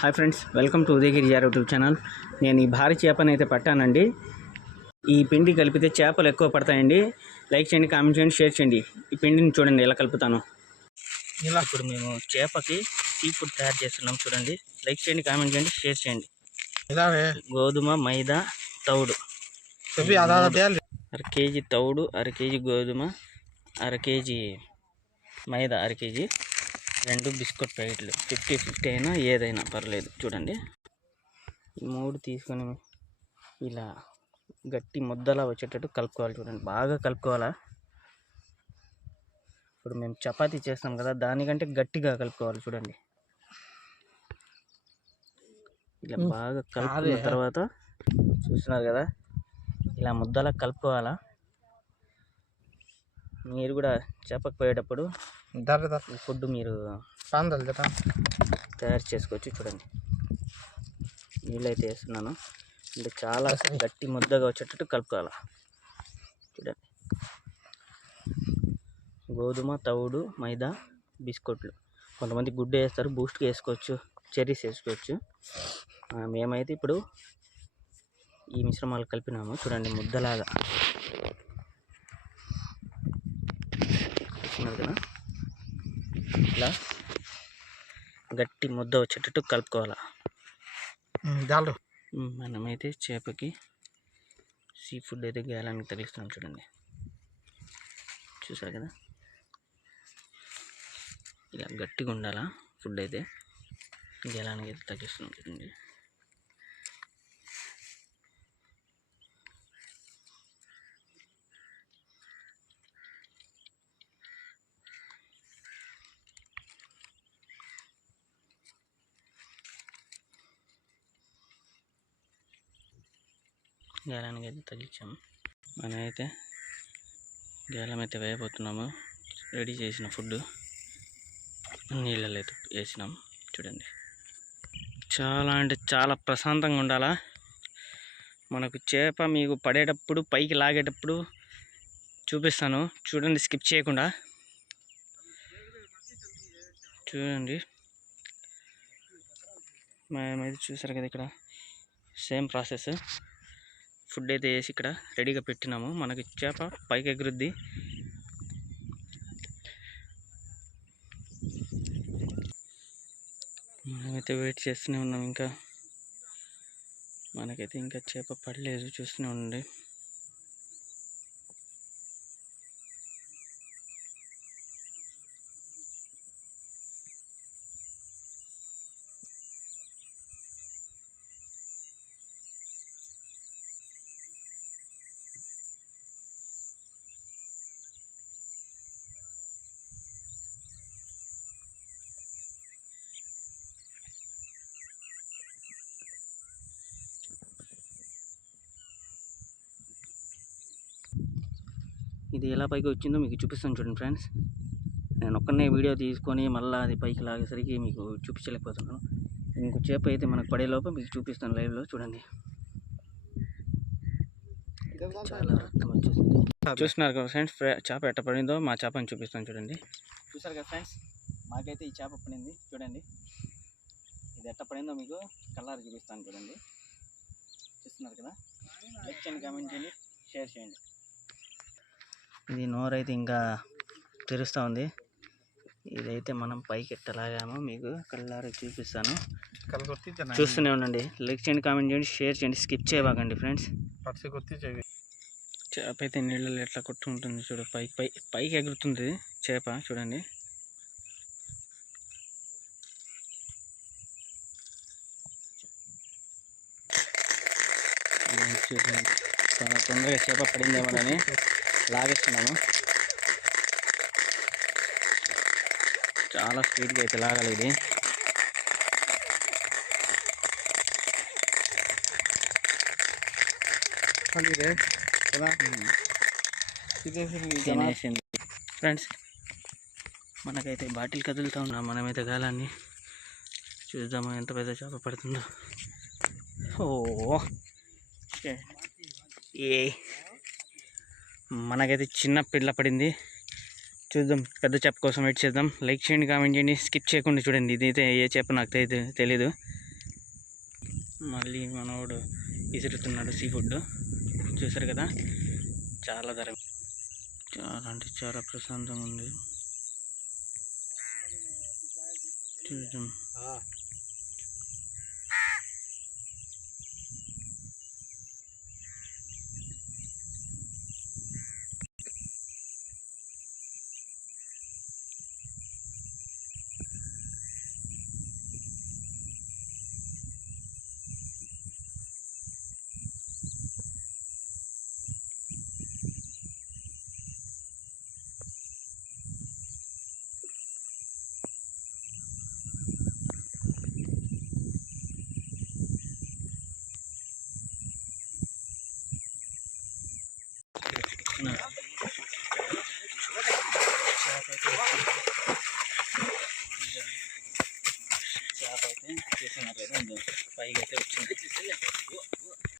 Hi friends, welcome to Udayagiri YouTube channel. నేను ఈ భారీ చేపని అయితే పట్టానండి. ఈ పిండి కలిపితే చేపలు ఎక్కువ పడతాయండి. లైక్ చేయండి, కామెంట్ చేయండి, షేర్ చేయండి. ఈ పిండిని చూడండి ఎలా కలుపుతాను. ఇలా ఇప్పుడు మేము చేపకి సీ ఫుడ్ తయారు చేస్తున్నాం. చూడండి, లైక్ చేయండి, కామెంట్ చేయండి, షేర్ చేయండి. గోధుమ, మైదా, తౌడు, అర కేజీ తౌడు, అర కేజీ గోధుమ, అర కేజీ మైదా, అర కేజీ, 2 బిస్కెట్ ప్యాకెట్లు. 50-50 అయినా ఏదైనా పర్లేదు. చూడండి, ఈ 3 తీసుకొని ఇలా గట్టి ముద్దలా వచ్చేటట్టు కలుపుకోవాలి. చూడండి, బాగా కలుపుకోవాలా. ఇప్పుడు మేము చపాతీ చేస్తాం కదా, దానికంటే గట్టిగా కలుపుకోవాలి. చూడండి, ఇలా బాగా కలుపుకున్న తర్వాత చూస్తున్నారు కదా, ఇలా ముద్దలా కలుపుకోవాలా. మీరు కూడా చేపకు పోయేటప్పుడు ఫుడ్ మీరు తయారు చేసుకోవచ్చు. చూడండి, నీళ్ళైతే వేస్తున్నాను. అంటే చాలా గట్టి ముద్దగా వచ్చేటట్టు కలుపుకోవాలి. చూడండి, గోధుమ, తవుడు, మైదా, బిస్కెట్లు. కొంతమంది గుడ్డు వేస్తారు, బూస్ట్కి వేసుకోవచ్చు, చెర్రీస్ వేసుకోవచ్చు. మేమైతే ఇప్పుడు ఈ మిశ్రమాలు కలిపినాము. చూడండి, ముద్దలాగా కదా, ఇలా గట్టి ముద్ద వచ్చేటట్టు కలుపుకోవాలి. మనమైతే చేపకి సీ ఫుడ్ అయితే గేలానికి తగిలిస్తున్నాం. చూడండి, చూసారు కదా, ఇలా గట్టిగా ఉండాలా ఫుడ్ అయితే. గేలానికి అయితే తగిలిస్తున్నాం. చూడండి, గేలానికి అయితే తగిలించాము. మనమైతే గేలం అయితే వేయబోతున్నాము. రెడీ చేసిన ఫుడ్ నీళ్ళలో అయితే వేసినాం. చూడండి, చాలా అంటే చాలా ప్రశాంతంగా ఉండాలా. మనకు చేప మీకు పడేటప్పుడు, పైకి లాగేటప్పుడు చూపిస్తాను. చూడండి, స్కిప్ చేయకుండా చూడండి. మేమైతే చూసారు కదా, ఇక్కడ సేమ్ ప్రాసెస్. ఫుడ్ అయితే వేసి ఇక్కడ రెడీగా పెట్టినాము. మనకి చేప పైకి ఎగురుద్ది. మనమైతే వెయిట్ చేస్తూనే ఉన్నాం. ఇంకా మనకైతే ఇంకా చేప పడలేదు. చూస్తూనే ఉండండి. ఇది ఎలా పైకి వచ్చిందో మీకు చూపిస్తాను. చూడండి ఫ్రెండ్స్, నేను ఒక్కనే వీడియో తీసుకొని మళ్ళీ అది పైకి లాగేసరికి మీకు చూపించలేకపోతున్నాను. ఇంకో చేప అయితే మనకు పడేలోపు మీకు చూపిస్తాను లైవ్లో. చూడండి, చాలా రక్తం వచ్చేసింది. చూస్తున్నారు కదా ఫ్రెండ్స్, చేప ఎట్ట పడిందో మా చేపని చూపిస్తాను. చూడండి, చూసారు కదా ఫ్రెండ్స్, మాకైతే ఈ చేప పడింది. చూడండి, ఇది ఎట్ట పడిందో మీకు కలర్ చూపిస్తాను. చూడండి, చూస్తున్నారు కదా. లైక్ చేయండి, కామెంట్ చేయండి, షేర్ చేయండి. ఇది నోరైతే ఇంకా తెరుస్తూ ఉంది. ఇదైతే మనం పైకి ఎట్టలాగామో మీకు కళ్ళారా చూపిస్తాను. చూస్తూనే ఉండండి. లైక్ చేయండి, కామెంట్ చేయండి, షేర్ చేయండి, స్కిప్ చేయబాకండి ఫ్రెండ్స్. చేప అయితే నీళ్ళలో ఎట్లా కొట్టుకుంటుంది చూడు, పైకి ఎగురుతుంది చేప. చూడండి, చాలా తొందరగా చేప పడిందేమోనని లాగేస్తున్నాము. చాలా స్పీడ్గా అయితే లాగాలి ఇది. తినేసింది ఫ్రెండ్స్. మనకైతే బాటిల్ కదులుతూ ఉన్నాం. మనమైతే గాలాన్ని చూద్దాము ఎంత పెద్ద చేప పడుతుందో. మనకైతే చిన్న పిల్ల పడింది. చూద్దాం, పెద్ద చేప కోసం వెయిట్ చేద్దాం. లైక్ చేయండి, కామెంట్ చేయండి, స్కిప్ చేయకుండా చూడండి. ఇదైతే ఏ చేప నాకు తెలీదు. మళ్ళీ మనోడు విసురుతున్నాడు సీ ఫుడ్. చూసారు కదా, చాలా ధర, చాలా అంటే చాలా ప్రశాంతంగా ఉంది. చూద్దాం. చేప అయితే చేసినారు కదా, పైకి అయితే వచ్చింది.